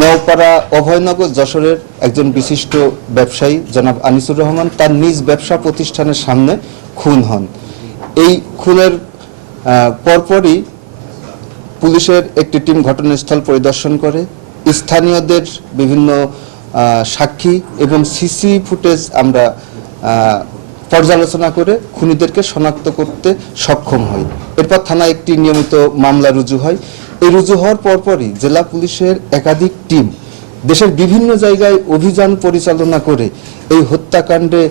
নওপাড়া অভয়নগর যশোরের একজন বিশিষ্ট ব্যবসায়ী জনাব আনিসুর রহমান তার নিজ ব্যবসা প্রতিষ্ঠানের সামনে খুন হন। এই খুনের পরপরই পুলিশের একটি টিম ঘটনাস্থল পরিদর্শন করে স্থানীয়দের বিভিন্ন সাক্ষী এবং সিসি ফুটেজ আমরা পর্যালোচনা করে খুনিদেরকে শনাক্ত করতে সক্ষম হই। এরপর থানায় একটি নিয়মিত মামলা রুজু হয়। এই রুজু হওয়ার পরপরই জেলা পুলিশের একাধিক টিম দেশের বিভিন্ন জায়গায় অভিযান পরিচালনা করে এই হত্যাকাণ্ডে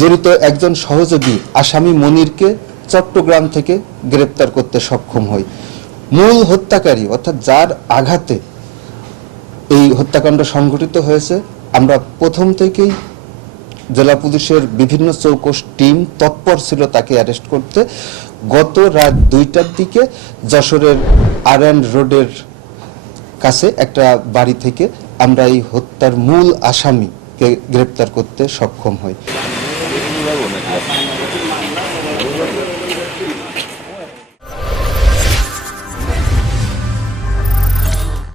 জড়িত একজন সহযোগী আসামি মনিরকে চট্টগ্রাম থেকে গ্রেপ্তার করতে সক্ষম হয়। মূল হত্যাকারী অর্থাৎ যার আঘাতে এই হত্যাকাণ্ড সংঘটিত হয়েছে, আমরা প্রথম থেকেই জেলা পুলিশের বিভিন্ন চৌকস টিম তৎপর ছিল তাকে অ্যারেস্ট করতে। গত রাত 2টার দিকে যশোরের আরএন রোডের কাছে একটা বাড়ি থেকে আমরা এই হত্যার মূল আসামিকে গ্রেপ্তার করতে সক্ষম হই।